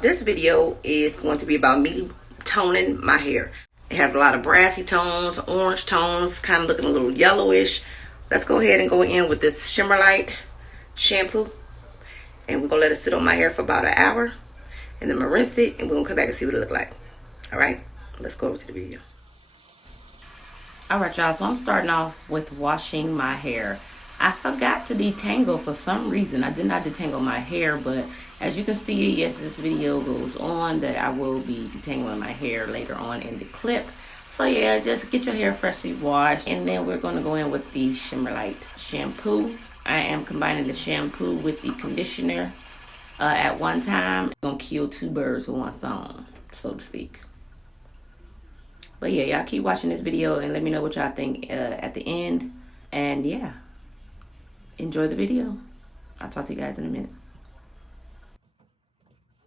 This video is going to be about me toning my hair. It has a lot of brassy tones, orange tones, kind of looking a little yellowish. Let's go ahead and go in with this Shimmer Light shampoo. And we're going to let it sit on my hair for about an hour. And then I'm going to rinse it and we're going to come back and see what it looks like. Alright, let's go over to the video. Alright y'all, so I'm starting off with washing my hair. I forgot to detangle for some reason. I did not detangle my hair, but as you can see, yes, this video goes on that I will be detangling my hair later on in the clip. So yeah, just get your hair freshly washed, and then we're going to go in with the Shimmer Light shampoo. I am combining the shampoo with the conditioner at one time. I'm going to kill two birds with one stone, so to speak. But yeah, y'all keep watching this video and let me know what y'all think at the end. And yeah, enjoy the video. I'll talk to you guys in a minute.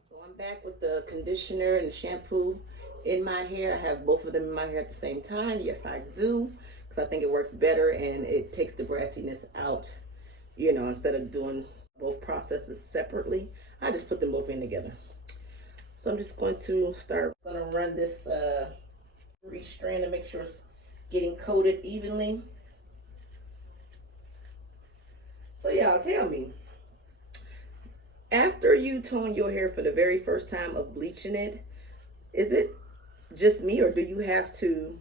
So I'm back with the conditioner and the shampoo in my hair. I have both of them in my hair at the same time. Yes, I do, because I think it works better and it takes the brassiness out. You know, instead of doing both processes separately, I just put them both in together. So I'm just going to run this through each strand to make sure it's getting coated evenly. So y'all tell me, after you tone your hair for the very first time of bleaching it, is it just me, or do you have to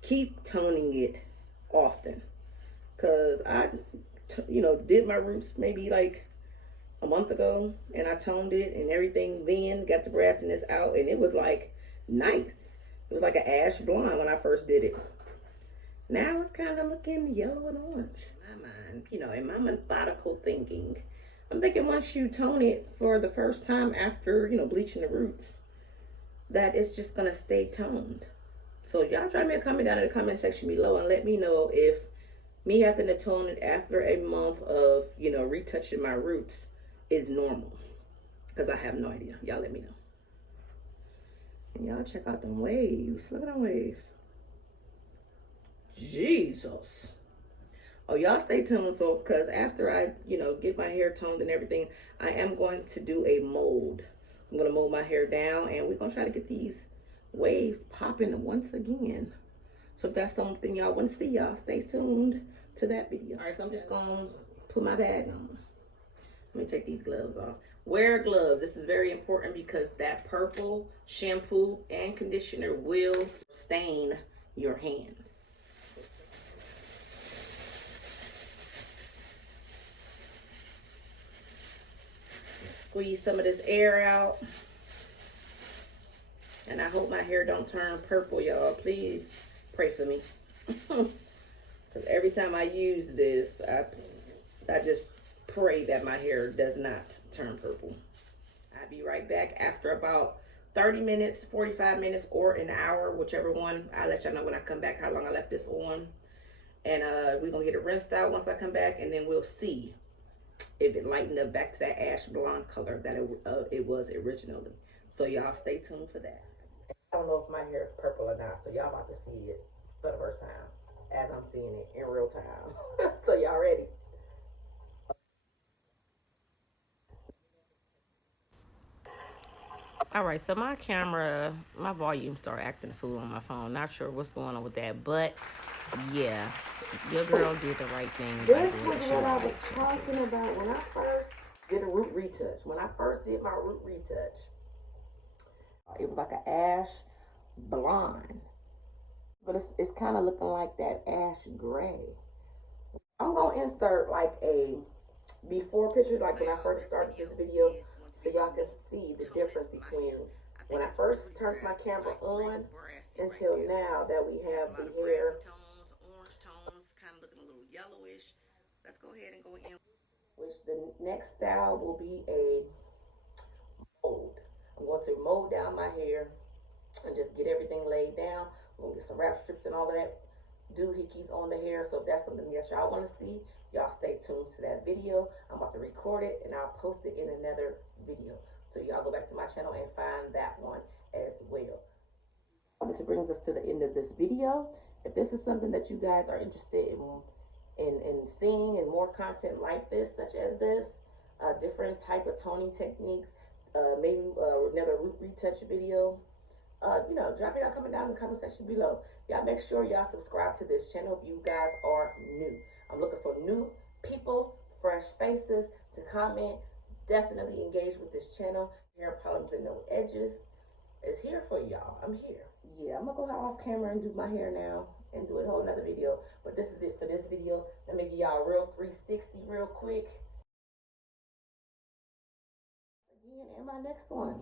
keep toning it often? Because I did my roots maybe like a month ago, and I toned it and everything, then got the brassiness out, and it was like nice. It was like an ash blonde when I first did it. Now it's kind of looking yellow and orange. In my mind, in my methodical thinking, I'm thinking once you tone it for the first time after, bleaching the roots, that it's just going to stay toned. So y'all try me a comment down in the comment section below and let me know if me having to tone it after a month of, retouching my roots is normal. Because I have no idea. Y'all let me know. And y'all check out them waves. Look at them waves. Jesus. Oh, y'all stay tuned. So, because after I, get my hair toned and everything, I am going to do a mold. I'm going to mold my hair down, and we're going to try to get these waves popping once again. So if that's something y'all want to see, y'all stay tuned to that video. All right, so I'm just going to put my bag on. Let me take these gloves off. Wear gloves. This is very important because that purple shampoo and conditioner will stain your hands. Squeeze some of this air out. And I hope my hair don't turn purple, y'all. Please pray for me. Because every time I use this, I just pray that my hair does not turn purple. I'll be right back after about 30 minutes, 45 minutes, or an hour, whichever one. I'll let y'all know when I come back how long I left this on. And we're going to get it rinsed out once I come back, and then we'll see if it lightened up back to that ash blonde color that it was originally. So y'all stay tuned for that. I don't know if my hair is purple or not, so y'all about to see it for the first time as I'm seeing it in real time. So y'all ready? All right, so my camera, my volume started acting a fool on my phone. Not sure what's going on with that, but yeah, your girl did the right thing. This was what I was talking about when I first did a root retouch. When I first did my root retouch, it was like an ash blonde, but it's kind of looking like that ash gray. I'm gonna insert like a before picture, like when I first started this video, so y'all can see the difference between when I first turned my camera on until now that we have the hair. Orange tones, kind of looking a little yellowish. Let's go ahead and go in. Which the next style will be a mold. I'm going to mold down my hair and just get everything laid down. I'm gonna get some wrap strips and all of that doohickeys on the hair. So if that's something that y'all want to see, y'all stay tuned to that video. I'm about to record it and I'll post it in another video. So y'all go back to my channel and find that one as well. This brings us to the end of this video. If this is something that you guys are interested in seeing and more content like this, such as this, different type of toning techniques, maybe another new retouch video, you know, drop it out, comment down in the comment section below. Y'all make sure y'all subscribe to this channel if you guys are new. I'm looking for new people, fresh faces to comment. Definitely engage with this channel. Hair problems and no edges is here for y'all. I'm here. Yeah, I'm gonna go off camera and do my hair now and do a whole nother video. But this is it for this video. Let me give y'all a real 360 real quick. Again, in my next one.